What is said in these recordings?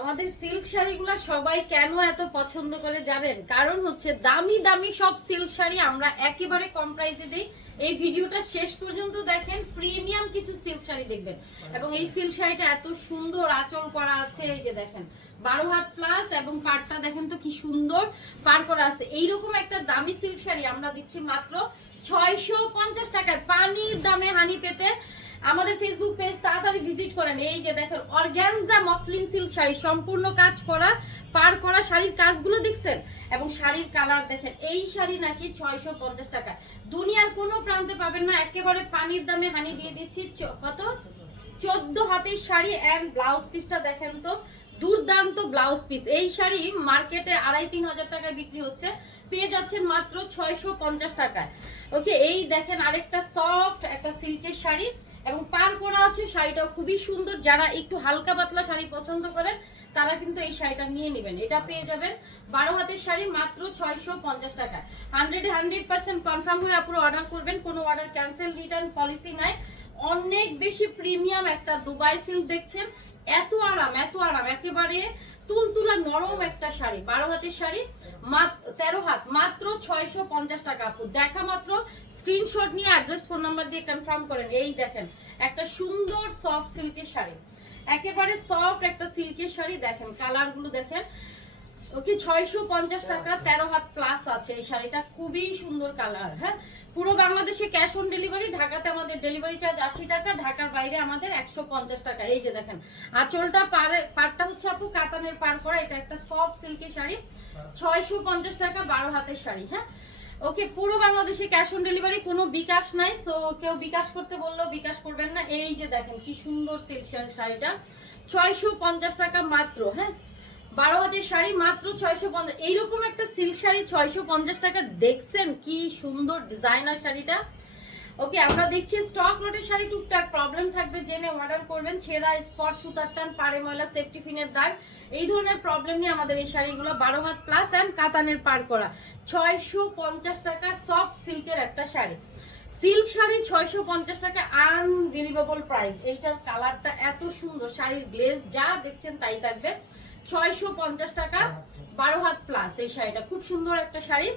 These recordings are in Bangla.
আমাদের সিল্ক শাড়িগুলো সবাই কেন এত পছন্দ করে জানেন? কারণ হচ্ছে দামি দামি সব সিল্ক শাড়ি আমরা একেবারে কম প্রাইসে দিই। এই ভিডিওটা শেষ পর্যন্ত দেখেন, প্রিমিয়াম কিছু সিল্ক শাড়ি দেখবেন। এবং এই সিল্ক শাড়িটা এত সুন্দর আঁচল করা আছে, এই যে দেখেন 12 হাত প্লাস, এবং পাড়টা দেখেন তো কি সুন্দর পার করা আছে। এইরকম একটা দামি সিল্ক শাড়ি আমরা দিচ্ছি মাত্র 650 টাকায়। পানির দামে হানি পেতে আমাদের ফেসবুক পেজ তাড়াতাড়ি ভিজিট করেন। এই যে দেখেন অর্গানজা মসলিন সিল্ক শাড়ি, সম্পূর্ণ কাজ করা, পার করা, শাড়ির কাজগুলো দেখছেন এবং শাড়ির কালার দেখেন। এই শাড়ি নাকি 650 টাকা, দুনিয়ার কোনো প্রান্তে পাবেন না। একেবারে পানির দামে হানি দিয়ে দিচ্ছি। কত? 14 হাতের শাড়ি এন্ড ব্লাউজ পিসটা দেখেন তো, দুর্দান্ত ব্লাউজ পিস। এই শাড়ি মার্কেটে 2,5-3 হাজার টাকায় বিক্রি হচ্ছে, পেয়ে যাচ্ছেন মাত্র 650 টাকায়। ওকে, এই দেখেন আরেকটা সফট একটা সিল্কের শাড়ি এবং পার করা আছে। শাড়িটাও খুবই সুন্দর। যারা একটু হালকা পাতলা শাড়ি পছন্দ করেন তারা কিন্তু এই শাড়িটা নিয়ে নেবেন। এটা পেয়ে যাবেন 12 হাতের শাড়ি মাত্র 650 টাকা। 100% কনফার্ম হয়ে আপুরো অর্ডার করবেন, কোনো অর্ডার ক্যান্সেল রিটার্ন পলিসি নাই। অনেক বেশি প্রিমিয়াম একটা দুবাই সিল্ক দেখছেন, এত আরাম এত আরাম, একেবারে তুলতুলা নরম একটা শাড়ি। 12 হাতের শাড়ি, 13 হাত, মাত্র 650 টাকা। আপু দেখা মাত্র স্ক্রিনশট নিয়ে অ্যাড্রেস ফোন নাম্বার দিয়ে কনফার্ম করেন। এই দেখেন একটা সুন্দর সফট সিল্কের শাড়ি, একেবারে সফট একটা সিল্কের শাড়ি। দেখেন কালারগুলো দেখেন। ওকে, 650 টাকা, 13 হাত প্লাস আছে এই শাড়িটা, খুবই সুন্দর কালার। হ্যাঁ, পুরো বাংলাদেশে ক্যাশ অন ডেলিভারি। ঢাকাতে আমাদের ডেলিভারি চার্জ 80 টাকা, ঢাকার বাইরে আমাদের 150 টাকা। এই যে দেখেন আঁচলটা, পাড়টা হচ্ছে আপু কাতানের পার করা। এটা একটা সফট সিল্কের শাড়ি, 650 টাকা, 12 হাতের শাড়ি। হ্যাঁ, ওকে, পুরো বাংলাদেশে ক্যাশ অন ডেলিভারি, কোনো বিকাশ নাই। সো কেউ বিকাশ করতে বললেও বিকাশ করবেন না। এই যে দেখেন কি সুন্দর সিল্ক শাড়িটা, 650 টাকা মাত্র। হ্যাঁ, 12 হাতের শাড়ি মাত্র 650। এইরকম একটা সিল্ক শাড়ি 650 টাকা দেখছেন, কি সুন্দর ডিজাইনার শাড়িটা। ওকে, আমরা দেখছি স্টক লটের শাড়ি টুকটাক প্রবলেম থাকবে, জেনে অর্ডার করবেন। ছেঁড়া, স্পট, সুতার টান, পাড়ে ময়লা, সেফটি ফিনের দাগ, এই ধরনের প্রবলেম নিয়ে আমাদের এই শাড়িগুলো 12 হাত প্লাস এন্ড কাতানের পার করা, 650 টাকা। সফট সিল্কের একটা শাড়ি, সিল্ক শাড়ি 650 টাকা, আনবিলিভেবল প্রাইস। এইটার কালারটা এত সুন্দর, শাড়ির গ্লেজ যা দেখছেন তাই থাকবে। 650 টাকা, 12 হাত প্লাস এই শাড়িটা, খুব সুন্দর একটা শাড়ি।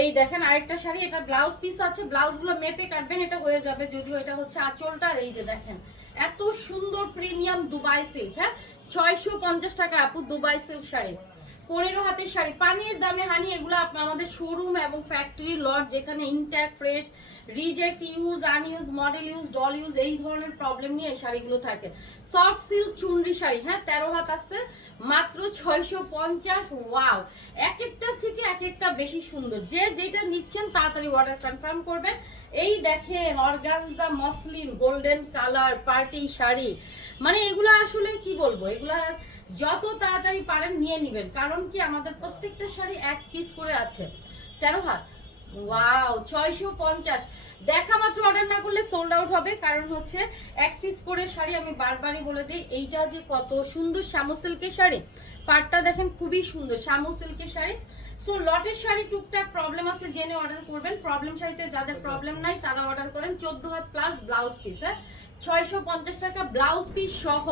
এই দেখেন আরেকটা শাড়ি, এটা ব্লাউজ পিস আছে, ব্লাউজগুলো মেপে কাটবেন, এটা হয়ে যাবে। যদিও এটা হচ্ছে আঁচলটা। এই যে দেখেন এত সুন্দর প্রিমিয়াম দুবাই সিল্ক। হ্যাঁ, 650 টাকা আপু দুবাই সিল্ক শাড়ি, 15 হাতের শাড়ি, পানির দামে হানি। এগুলো আমাদের শোরুম এবং ফ্যাক্টরি লট, যেখানে intact, fresh, reject, use, আনইউজ, model use, doll use, এই ধরনের প্রবলেম নিয়ে এই শাড়িগুলো থাকে। সফট সিল্ক চুনরি শাড়ি, হ্যাঁ 13 হাত আছে, মাত্র 650। ওয়াও, এক একটা থেকে এক একটা বেশি সুন্দর। যে যেটা নিচ্ছেন তাড়াতাড়ি অর্ডার কনফার্ম করবেন। এই দেখেন organza muslin golden colour party sari, মানে এগুলা আসলে কি বলবো, এগুলা যত তাড়াতাড়ি পারেন নিয়ে নেবেন। কারণ কি আমাদের প্রত্যেকটা শাড়ি এক পিস করে আছে। 13 হাত, ওয়াও, 650। দেখা মাত্র অর্ডার না করলে সোল্ড আউট হবে, কারণ হচ্ছে এক পিস করে শাড়ি। আমি বারবারই বলে দিই, এইটা যে কত সুন্দর শামু সিল্কের শাড়ি, পাটটা দেখেন খুবই সুন্দর শামু সিল্কের শাড়ি। সো লটের শাড়ি টুকটাক প্রবলেম আছে, জেনে অর্ডার করবেন। প্রবলেম শাড়িতে যাদের প্রবলেম নাই তারা অর্ডার করেন। 14 হাত প্লাস ব্লাউজ পিস, হ্যাঁ 650 টাকা, ব্লাউজ পিস সহ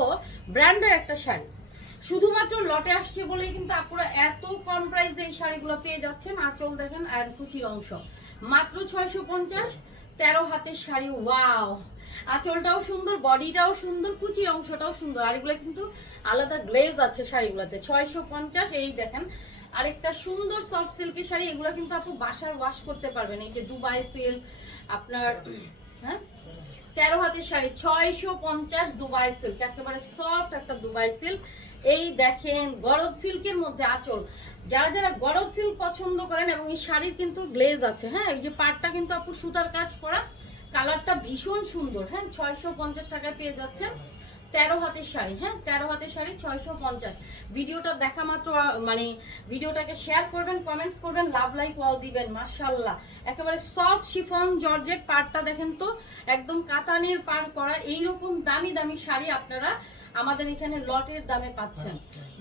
ব্র্যান্ডের একটা শাড়ি। শুধুমাত্র লটে আসছে বলেই কিন্তু আপনারা এত কম প্রাইসে এই শাড়িগুলো পেয়ে যাচ্ছেন। আঁচল দেখেন আর কুচির অংশ, মাত্র 650। 13 হাতের শাড়ি, ওয়াও, আঁচলটাও সুন্দর, বডিটাও সুন্দর, কুচির অংশটাও সুন্দর। আর এগুলো কিন্তু আলাদা গ্লেজ আছে শাড়িগুলোতে। 650। এই দেখেন আরেকটা সুন্দর সফট সিল্কের শাড়ি, এগুলো কিন্তু আপনি বাসায় ওয়াশ করতে পারবেন। এই যে দুবাই সিল্ক আপনার, হ্যাঁ 13 হাতের শাড়ি, 650 দুবাই সিল্ক, একেবারে সফট একটা দুবাই সিল্ক। এই দেখেন গরদ সিল্কের মধ্যে আঁচল, যারা যারা গরদ সিল্ক পছন্দ করেন, এবং এই শাড়ির কিন্তু গ্লেজ আছে। হ্যাঁ, এই যে পাটটা কিন্তু আপু সুতার কাজ করা, কালারটা ভীষণ সুন্দর। হ্যাঁ, 650 টাকায় পেয়ে যাচ্ছেন 13 হাতের শাড়ি। হ্যাঁ, 13 হাতের শাড়ি 650। ভিডিওটা দেখা মাত্র মানে ভিডিওটাকে শেয়ার করবেন, কমেন্টস করবেন, লাভ লাইক ওয়াও দিবেন। মাশাআল্লাহ, একেবারে সফট শিফন জর্জেট, পাড়টা দেখেন তো একদম কাতানের পাড় করা। এইরকম দামি দামি শাড়ি আপনারা আমাদের এখানে লটের দামে পাচ্ছেন।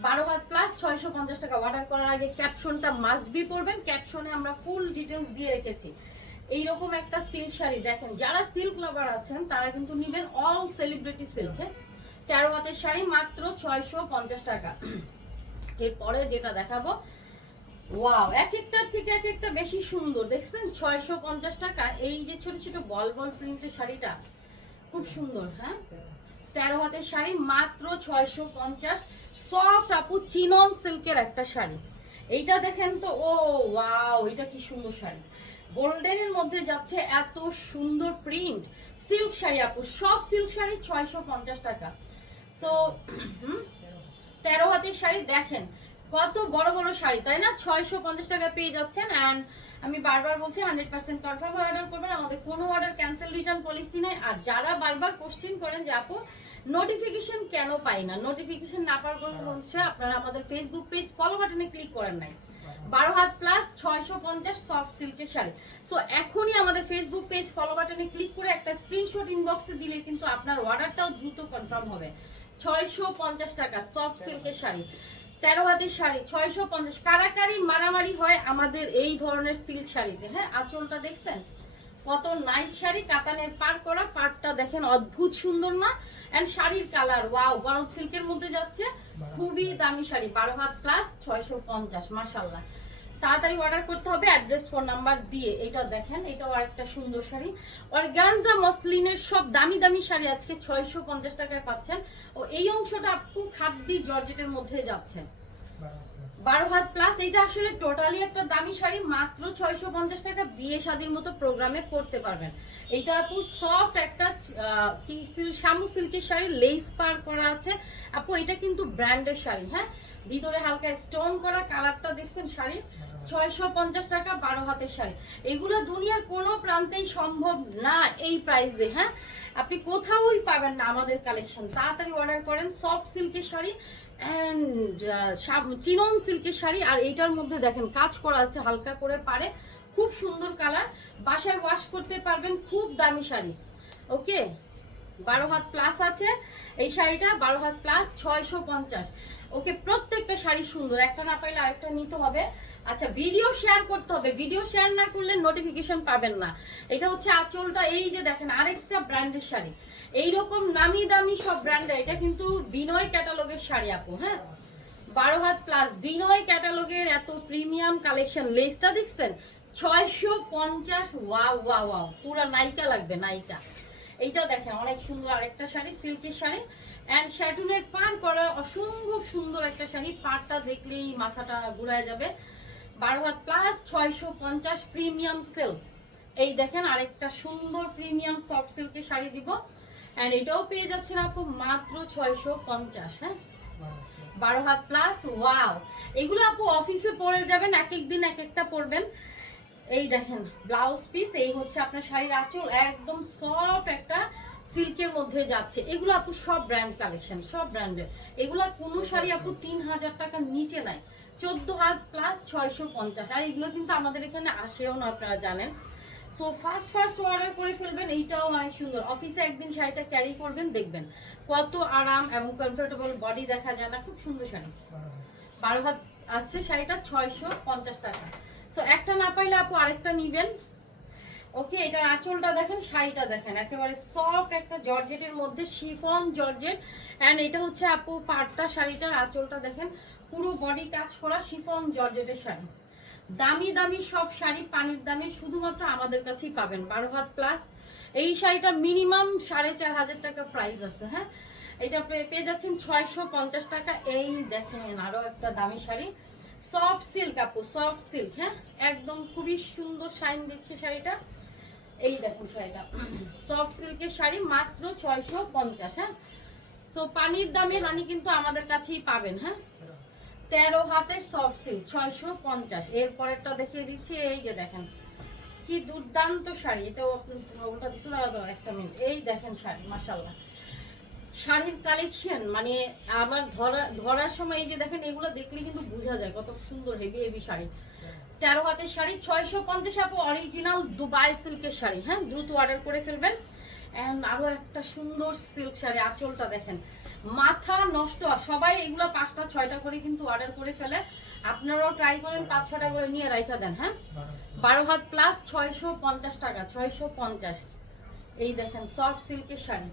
12 হাত প্লাস 650 টাকা। অর্ডার করার আগে ক্যাপশনটা মাস্ট বি পড়বেন, ক্যাপশনে আমরা ফুল ডিটেলস দিয়ে রেখেছি। এইরকম একটা সিল্ক শাড়ি দেখেন, যারা সিল্ক লাভার আছেন তারা কিন্তু নেবেন, অল সেলিব্রিটি সিল্ক। 13 হাতের শাড়ি মাত্র 650 টাকা। এরপরে যেটা দেখাবো, ওয়াও, এক একটার থেকে এক একটা বেশি সুন্দর, দেখছেন 650 টাকা। এই যে ছোট ছোট বল বল প্রিন্টের শাড়িটা খুব সুন্দর। হ্যাঁ, 13 হাতের শাড়ি মাত্র 650। সফট আপু চিনন সিল্কের একটা শাড়ি, এইটা দেখেন তো, ও ওয়াও, এটা কি সুন্দর শাড়ি, গোল্ডেনের মধ্যে যাচ্ছে, এত সুন্দর প্রিন্ট। সিল্ক শাড়ি আপু, সব সিল্ক শাড়ি 650 টাকা। সো 13 হাতের শাড়ি দেখেন কত বড় বড় শাড়ি, তাই না? 650 টাকা পেয়ে যাচ্ছেন। অ্যান্ড আমি বারবার বলছি 100% কনফার্ম অর্ডার করবেন, আমাদের কোনো অর্ডার ক্যান্সেল রিটার্ন পলিসি নাই। আর যারা বারবার কোশ্চেন করেন যে আপু নোটিফিকেশন কেন পাই না, নোটিফিকেশন না পাওয়ার কারণ হচ্ছে আপনারা আমাদের ফেসবুক পেজ ফলো বাটনে ক্লিক করেন নাই। 12 হাত প্লাস 650 সফট সিল্কের শাড়ি। সো এখনই আমাদের ফেসবুক পেজ ফলো বাটনে ক্লিক করে একটা স্ক্রিনশট ইনবক্সে দিলে কিন্তু আপনার অর্ডারটাও দ্রুত কনফার্ম হবে। 650 টাকা সফট সিল্কের শাড়ি, 13 হাতের শাড়ি 650। কারাকারি মারামারি হয় আমাদের এই ধরনের সিল্ক শাড়িতে। হ্যাঁ, আঁচলটা দেখছেন কত নাইস শাড়ি, কাতানের পার করা, পাড়টা দেখেন অদ্ভুত সুন্দর না? এন্ড শাড়ির কালার ওয়াও, গরম সিল্কের মধ্যে যাচ্ছে, খুবই দামি শাড়ি। 12 হাত প্লাস 650, মাশাআল্লাহ। তাড়াতাড়ি অর্ডার করতে হবে অ্যাড্রেস ফোন নাম্বার দিয়ে। এটা দেখেন, এটাও আরেকটা সুন্দর শাড়ি। অর্গানজা মসলিনের সব দামি দামি শাড়ি আজকে 650 টাকায় পাচ্ছেন। ও এই অংশটা আপু খাদ্দি জর্জেটের মধ্যে যাচ্ছে। 12 হাত প্লাস, এটা আসলে টোটালি একটা দামি শাড়ি, মাত্র 650 টাকা। বিয়ে শাদীর মতো প্রোগ্রামে পরতে পারবেন। এইটা আপু সফট একটা কি শামু সিল্কের শাড়ি, লেস পার করা আছে আপু। এটা কিন্তু ব্র্যান্ডের শাড়ি। হ্যাঁ, ভিতরে হালকা স্টোন করা, কালারটা দেখছেন শাড়ি, 650 টাকা 12 হাতের শাড়ি। এগুলো দুনিয়ার কোনো প্রান্তেই সম্ভব না এই প্রাইসে। হ্যাঁ, আপনি কোথাওই পাবেন না আমাদের কালেকশন। তাড়াতাড়ি অর্ডার করেন। সফট সিল্কের শাড়ি অ্যান্ড চিনন সিল্কের শাড়ি। আর এইটার মধ্যে দেখেন কাজ করা আছে হালকা করে পারে, খুব সুন্দর কালার, বাসায় ওয়াশ করতে পারবেন, খুব দামি শাড়ি। ওকে, 12 হাত প্লাস আছে এই শাড়িটা, 12 হাত প্লাস 650। ওকে, প্রত্যেকটা শাড়ি সুন্দর, একটা না পাইলে আরেকটা নিতে হবে। আচ্ছা, ভিডিও শেয়ার করতে হবে, ভিডিও শেয়ার না করলে নোটিফিকেশন পাবেন না। এটা হচ্ছে আঁচলটা, এই যে দেখেন আরেকটা ব্র্যান্ডের শাড়ি, এইরকম নামি দামি সব ব্র্যান্ডের। এটা কিন্তু বিনয় ক্যাটালগের শাড়ি আপু। হ্যাঁ, 12 হাত প্লাস বিনয় ক্যাটালগের এত প্রিমিয়াম কালেকশন। লেসটা দেখছেন 650। ওয়াও ওয়াও ওয়াও, পুরা নায়িকা লাগবে, নায়িকা। এইটা দেখেন অনেক সুন্দর আরেকটা শাড়ি, সিল্কের শাড়ি অ্যান্ড শ্যাটুনের পার করা, অসম্ভব সুন্দর একটা শাড়ি। পাড়টা দেখলেই মাথাটা ঘুরায় যাবে। 12 হাত প্লাস 650 প্রিমিয়াম সিল্ক। এই দেখেন আরেকটা সুন্দর প্রিমিয়াম সফট সিল্কের শাড়ি দিব। এন্ড এটাও পেয়ে যাচ্ছেন আপু মাত্র 650। হ্যাঁ, 12 হাত প্লাস। ওয়াও, এগুলো আপু অফিসে পরে যাবেন, এক এক দিন এক একটা পরবেন। এই দেখেন ব্লাউজ পিস, এই হচ্ছে আপনার শাড়ির আঁচল, একদম সফট একটা সিল্কের মধ্যে যাচ্ছে। এগুলো আপু সব ব্র্যান্ড কালেকশন, সব ব্র্যান্ডের। এগুলা কোনো শাড়ি আপু 3000 টাকার নিচে নাই। 14 হাত প্লাস 650। আর এগুলো কিন্তু আমাদের এখানে আসেও না, আপনারা জানেন। সো ফার্স্ট অর্ডার করে ফেলবেন। এইটাও অনেক সুন্দর, অফিসে একদিন শাড়িটা ক্যারি করবেন, দেখবেন কত আরাম এবং কমফোর্টেবল, বডি দেখা যায় না, খুব সুন্দর শাড়ি। 12 হাত আসছে শাড়িটা 650 টাকা। সো একটা না পাইলে আপু আরেকটা নিবেন। ওকে, এটার আঁচলটা দেখেন, শাড়িটা দেখেন, একেবারে সফট একটা জর্জেটের মধ্যে, শিফন জর্জেট। এন্ড এটা হচ্ছে আপু পাড়টা, শাড়িটার আঁচলটা দেখেন, পুরো বডি কাজ করা শিফন জর্জেটের শাড়ি। দামি দামি সব শাড়ি পানির দামে শুধুমাত্র আমাদের কাছেই পাবেন। 12 হাত প্লাস এই শাড়িটা মিনিমাম 4500 টাকা প্রাইস আছে। হ্যাঁ, এটা পেয়ে যাচ্ছেন 650 টাকা। এই দেখেন আরো একটা দামি শাড়ি, সফট সিল্ক আপু, সফট সিল্ক। হ্যাঁ, একদম খুবই সুন্দর শাইন দিচ্ছে শাড়িটা। এই দেখুন শাড়িটা সফট সিল্কের শাড়ি, মাত্র 650। হ্যাঁ, সো পানির দামে হানি কিন্তু আমাদের কাছেই পাবেন। হ্যাঁ, 13 হাতের সফট সিল্ক 650। এরপরেরটা দেখিয়ে দিচ্ছি, এই যে দেখেন কি দুর্দান্ত শাড়ি। এটাও ওটা দিচ্ছে, দাঁড়া একটা মিনিট। এই দেখেন শাড়ি, মাশাআল্লাহ, শাড়ির কালেকশন মানে আমার ধরার সময় এই যে দেখেন, এগুলো দেখলে কিন্তু বোঝা যায় কত সুন্দর হেভি হেভি শাড়ি। 13 হাতের শাড়ি 650 আপু, অরিজিনাল দুবাই সিল্কের শাড়ি। হ্যাঁ, দ্রুত অর্ডার করে ফেলবেন। এন্ড আরো একটা সুন্দর সিল্ক শাড়ি, আঁচলটা দেখেন, মাথা নষ্ট। সবাই এগুলো 5টা 6টা করে কিন্তু অর্ডার করে ফেলে, আপনারাও ট্রাই করেন 5-6টা করে নিয়ে রাখা দেন। হ্যাঁ, 12 হাত প্লাস 650 টাকা, 650। এই দেখেন সফট সিল্কের শাড়ি,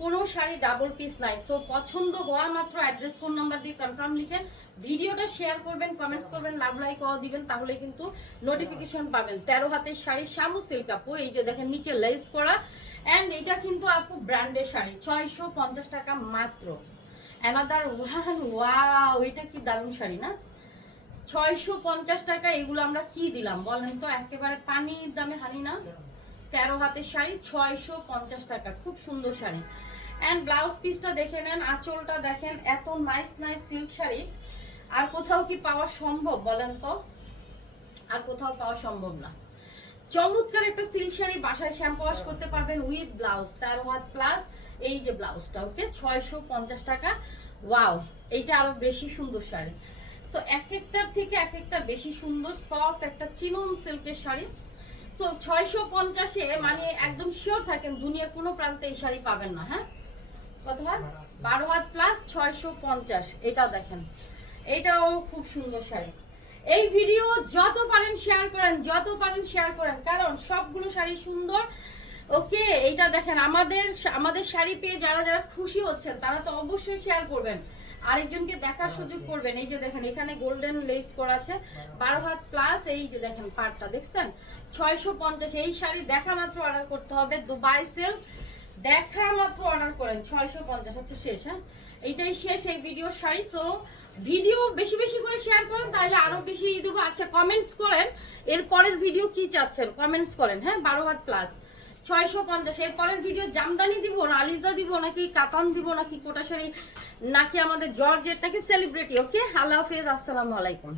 কোনো শাড়ি ডাবল পিস নাই। সো পছন্দ হওয়া মাত্র অ্যাড্রেস ফোন নাম্বার দিয়ে কনফার্ম লিখেন, ভিডিওটা শেয়ার করবেন, কমেন্টস করবেন, লাভ লাইক দিবেন, তাহলে কিন্তু নোটিফিকেশন পাবেন। 13 হাতের শাড়ি শামু সিল্ক আপু, এই যে দেখেন নিচে লেস করা, অ্যান্ড এটা কিন্তু আপু ব্র্যান্ডের শাড়ি, 650 টাকা মাত্র। অ্যানাদার ওয়ান, ওয়াও এটা কি দারুণ শাড়ি না, 650 টাকা। এগুলো আমরা কি দিলাম বলেন তো, একেবারে পানির দামে হানি না। 13 হাতের শাড়ি 650 টাকা, খুব সুন্দর শাড়ি। অ্যান্ড ব্লাউজ পিসটা দেখে নেন, আঁচলটা দেখেন, এত নাইস নাইস সিল্ক শাড়ি আর কোথাও কি পাওয়া সম্ভব বলেন তো, আর কোথাও পাওয়া সম্ভব না। চমৎকার একটা সিল্ক শাড়ি, বাসায় শ্যাম্পু ওয়াশ করতে পারবেন উইথ ব্লাউজ, 13 হাত প্লাস এই যে ব্লাউজটা, ওকে 650 টাকা। ওয়াও, এইটা আরো বেশি সুন্দর শাড়ি। সো এক একটার থেকে এক একটা বেশি সুন্দর, সফট একটা চিনন সিল্কের শাড়ি। সো 650-এ মানে একদম শিওর থাকেন দুনিয়ার কোনো প্রান্তে এই শাড়ি পাবেন না। হ্যাঁ, কত হাত? 12 হাত প্লাস 650। এটাও দেখেন, এটাও খুব সুন্দর শাড়ি। এই ভিডিও যত পারেন শেয়ার করেন, যত পারেন শেয়ার করেন, কারণ সবগুলো শাড়ি সুন্দর। ওকে, এইটা দেখেন, আমাদের শাড়ি পেয়ে যারা যারা খুশি হচ্ছেন তারা তো অবশ্যই শেয়ার করবেন, আরেকজনকে দেখার সুযোগ করবেন। এই যে দেখেন এখানে গোল্ডেন লেস করা আছে, 12 হাত প্লাস, এই যে দেখেন পাড়টা দেখছেন, 650। এই শাড়ি দেখা মাত্র অর্ডার করতে হবে, দুবাই সিল্ক দেখা মাত্র অর্ডার করেন, 650। আচ্ছা শেষ, হ্যাঁ এইটাই শেষ এই ভিডিওর শাড়ি। সো ভিডিও বেশি বেশি করে শেয়ার করেন, তাহলে আরো বেশি দেবো। আচ্ছা কমেন্টস করেন এর পরের ভিডিও কি চাচ্ছেন, কমেন্টস করেন। হ্যাঁ, 12 হাত প্লাস 650। এর পরের ভিডিও জামদানি দিব না আলিজা দিব নাকি কাতান দিব নাকি কোটা শাড়ি নাকি আমাদের জর্জেট নাকি সেলিব্রিটি। ওকে, আল্লাহ হাফেজ, আসসালামু আলাইকুম।